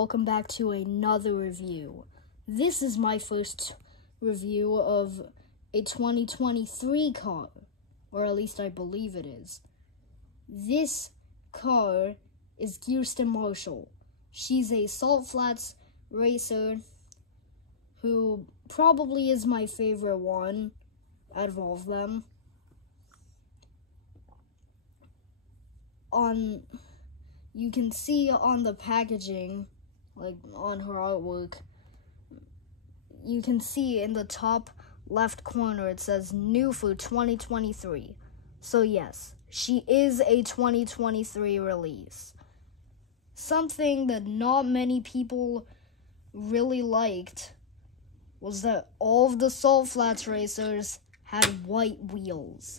welcome back to another review. This is my first review of a 2023 car, or at least I believe it is. This car is Gearsten Marshall. She's a Salt Flats racer who probably is my favorite one out of all of them. You can see on the packaging, like on her artwork, you can see in the top left corner it says new for 2023. So yes, she is a 2023 release. Something that not many people really liked was that all of the Salt Flats racers had white wheels.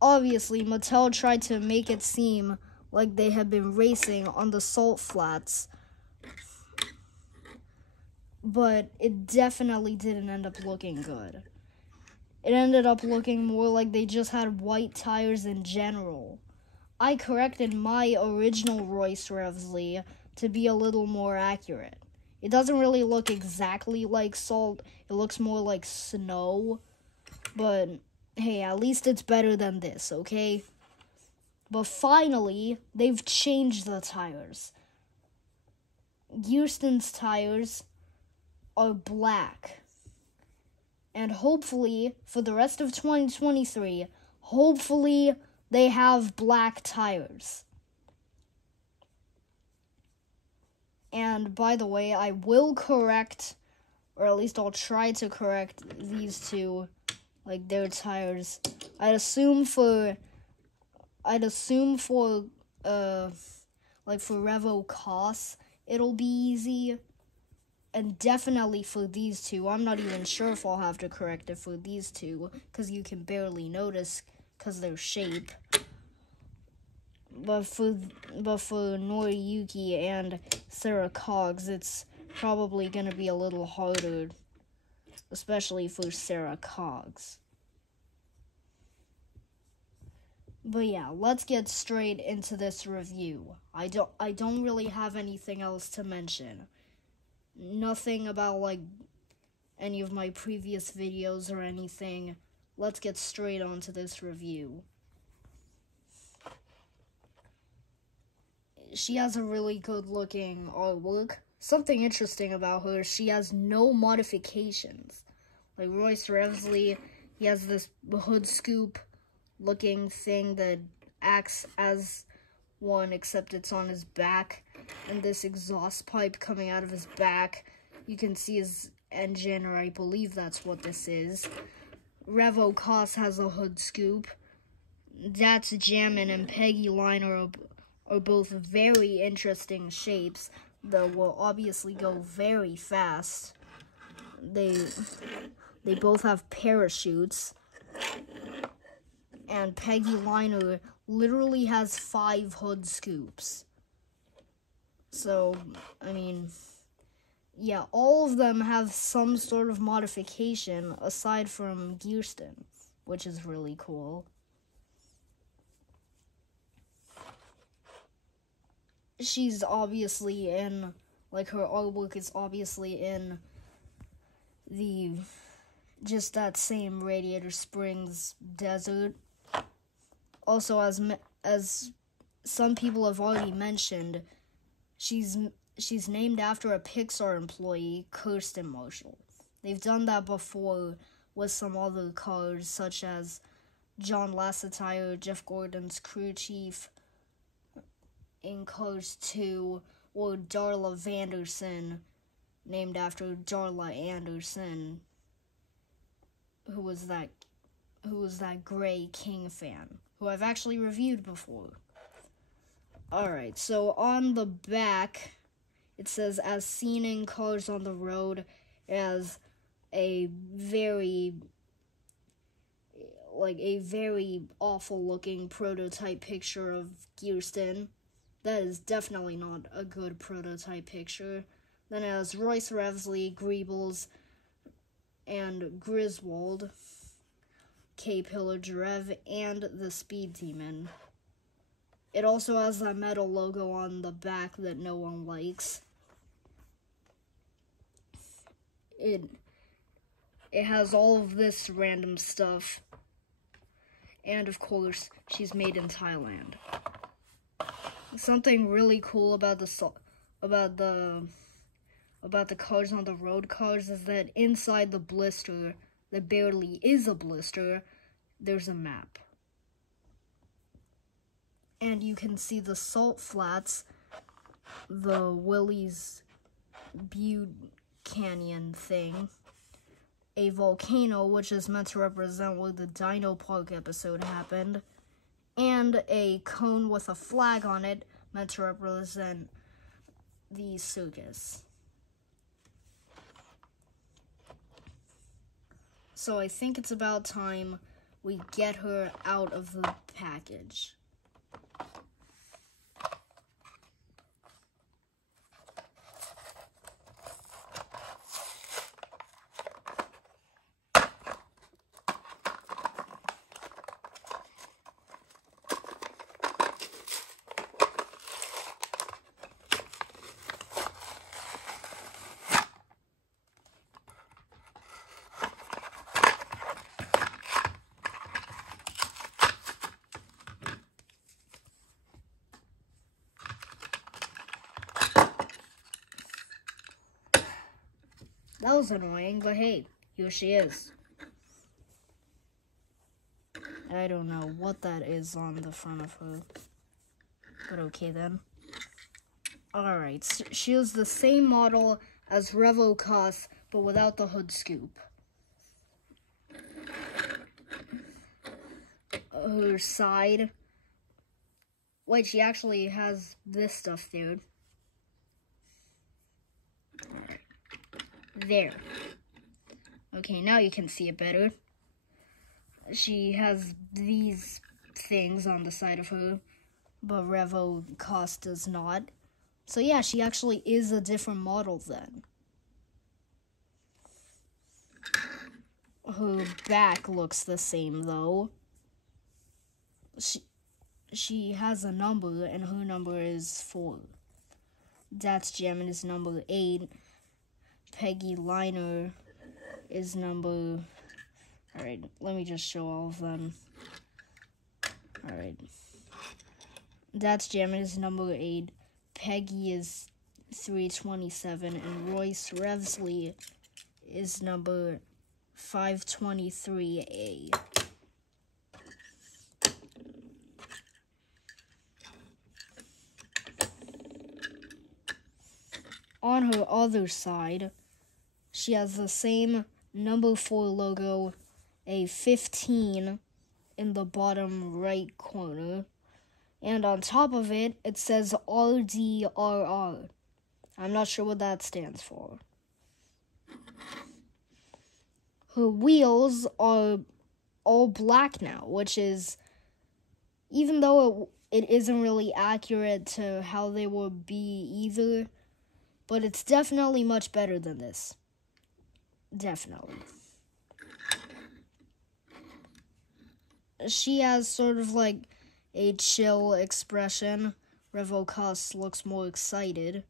Obviously, Mattel tried to make it seem like they had been racing on the Salt Flats, but it definitely didn't end up looking good. It ended up looking more like they just had white tires in general. I corrected my original Royce Revsley to be a little more accurate. It doesn't really look exactly like salt, it looks more like snow, but hey, at least it's better than this, okay? But finally, they've changed the tires. Gearsten's tires are black. And hopefully, for the rest of 2023, hopefully they have black tires. And by the way, I will correct, or at least I'll try to correct these two, like their tires. I'd assume for Revo Cos, it'll be easy. And definitely for these two, I'm not even sure if I'll have to correct it for these two, because you can barely notice because their shape. But for Noriyuki and Sarah Cogs, it's probably going to be a little harder, especially for Sarah Cogs. But yeah, let's get straight into this review. I don't really have anything else to mention. Nothing about like any of my previous videos or anything. Let's get straight onto this review. She has a really good looking artwork. Something interesting about her, she has no modifications. Like Royce Revsley, he has this hood scoop looking thing that acts as one, except it's on his back, and this exhaust pipe coming out of his back. You can see his engine, or I believe that's what this is. Revo Cos has a hood scoop. That's Jammin' and Peggy Liner are both very interesting shapes that will obviously go very fast. They both have parachutes. And Peggy Liner literally has 5 hood scoops. So, I mean, yeah, all of them have some sort of modification aside from Gearsten, which is really cool. She's obviously in, like, her artwork is obviously in just that same Radiator Springs desert. Also, as some people have already mentioned, she's named after a Pixar employee, Gearsten Marshall. They've done that before with some other cars, such as John Lasseter, Jeff Gordon's crew chief in Cars 2, or Darla Vanderson, named after Darla Anderson, who was that Gray King fan, who I've actually reviewed before. Alright, so on the back, it says, as seen in Cars on the Road, as a very awful looking prototype picture of Gearsten. That is definitely not a good prototype picture. Then it has Royce Revsley, Greebles, and Griswold, K. Pillage Rev, and the Speed Demon. It also has that metal logo on the back that no one likes. It has all of this random stuff. And of course, she's made in Thailand. Something really cool about the cars on the road cars is that inside the blister, that barely is a blister, there's a map. And you can see the salt flats, the Willie's Butte Canyon thing, a volcano, which is meant to represent where the Dino Park episode happened, and a cone with a flag on it, meant to represent the circus. So I think it's about time we get her out of the package. That was annoying, but hey, here she is. I don't know what that is on the front of her, but okay then. Alright, so she is the same model as Revo Koth, but without the hood scoop. Her side. Wait, she actually has this stuff, dude. There. Okay, now you can see it better. She has these things on the side of her, but Revo Koth does not. So yeah, she actually is a different model then. Her back looks the same though. She has a number, and her number is 4. That's Gemmin is number 8. Peggy Liner is number... Alright, let me just show all of them. Alright. That's Gemmin is number 8. Peggy is 327. And Royce Revsley is number 523A. On her other side, she has the same number 4 logo, a 15 in the bottom right corner, and on top of it, it says RDRR. I'm not sure what that stands for. Her wheels are all black now, which is, even though it isn't really accurate to how they would be either, but it's definitely much better than this. Definitely. She has sort of like a chill expression. Revo Koth looks more excited.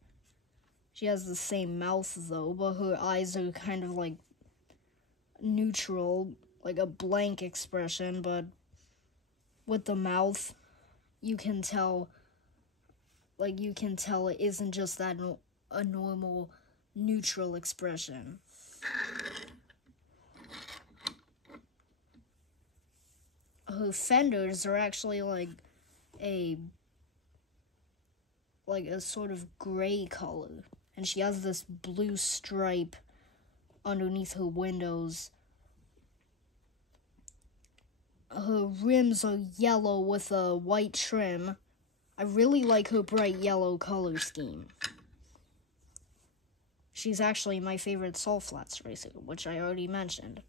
She has the same mouth though, but her eyes are kind of like neutral, like a blank expression, but with the mouth, you can tell it isn't just that a normal neutral expression. Her fenders are actually like a sort of gray color, and she has this blue stripe underneath her windows. Her rims are yellow with a white trim. I really like her bright yellow color scheme. She's actually my favorite Salt Flats racer, which I already mentioned.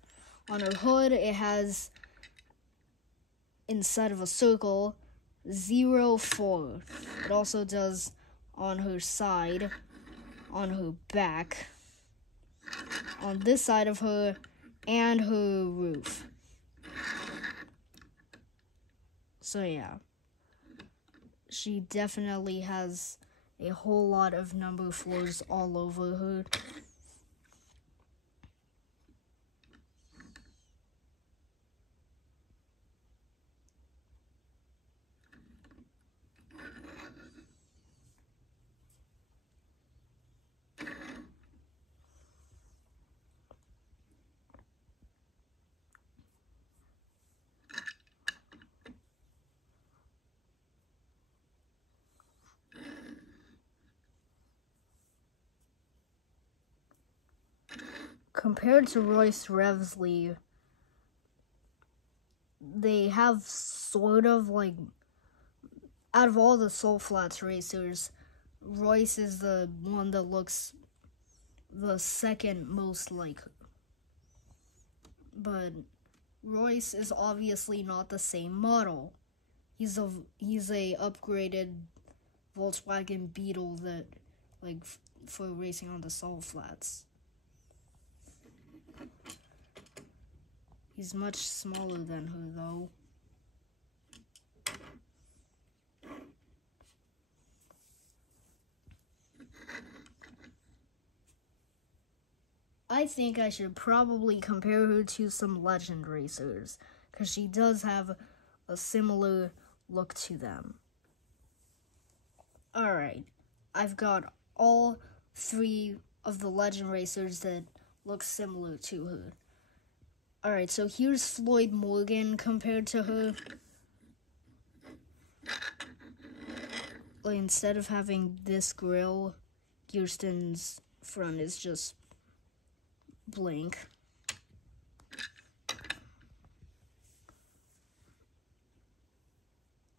On her hood, it has, instead of a circle, 04. It also does on her side, on her back, on this side of her, and her roof. So yeah. she definitely has a whole lot of number 4s all over her. Compared to Royce Revsley, they have sort of like, out of all the Soul Flats racers, Royce is the one that looks the second most like her. But Royce is obviously not the same model. He's a upgraded Volkswagen Beetle that, like, for racing on the Soul Flats. He's much smaller than her, though. I think I should probably compare her to some legend racers, because she does have a similar look to them. Alright, I've got all 3 of the legend racers that look similar to her. Alright, so here's Floyd Morgan compared to her. Like, instead of having this grill, Gearsten's front is just blank.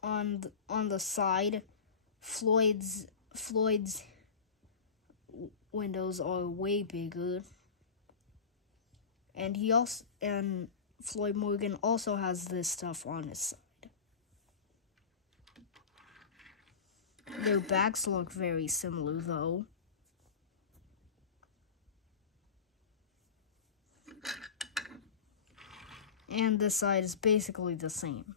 On the side, Floyd's windows are way bigger. And Floyd Morgan also has this stuff on his side. Their backs look very similar, though. And this side is basically the same.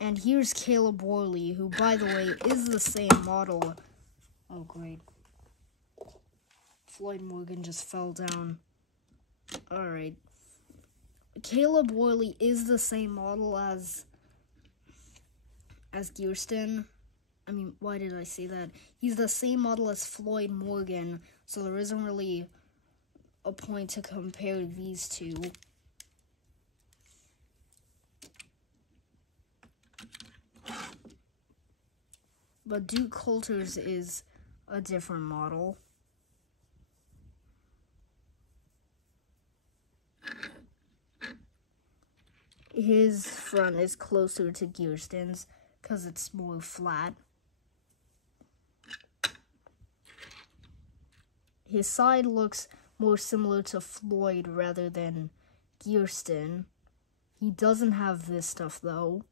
And here's Caleb Worley, who, by the way, is the same model. Oh, great. Floyd Morgan just fell down. Alright. Caleb Worley is the same model as Gearsten. I mean, why did I say that? He's the same model as Floyd Morgan, so there isn't really a point to compare these two. But Duke Coulter's is a different model. His front is closer to Gearsten's because it's more flat. His side looks more similar to Floyd rather than Gearsten. He doesn't have this stuff, though.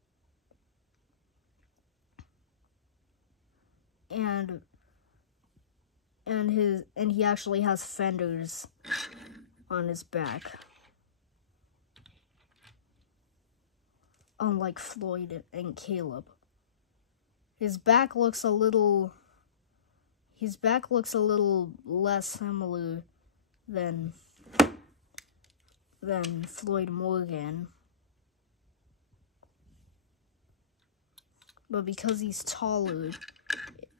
And he actually has fenders on his back. Unlike Floyd and Caleb. His back looks a little less similar than Floyd Morgan. But because he's taller,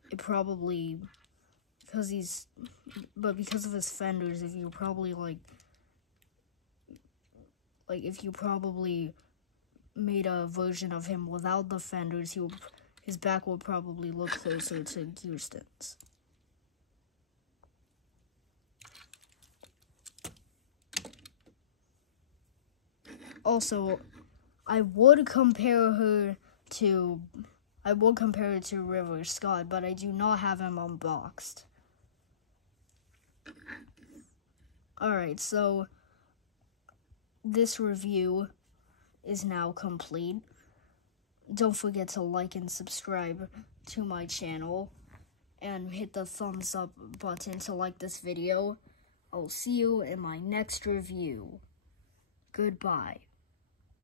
because of his fenders, if you probably made a version of him without the fenders, his back will probably look closer to Gearsten's. Also, I would compare her to River Scott, but I do not have him unboxed. Alright, so this review is now complete. Don't forget to like and subscribe to my channel and hit the thumbs up button to like this video. I'll see you in my next review. Goodbye.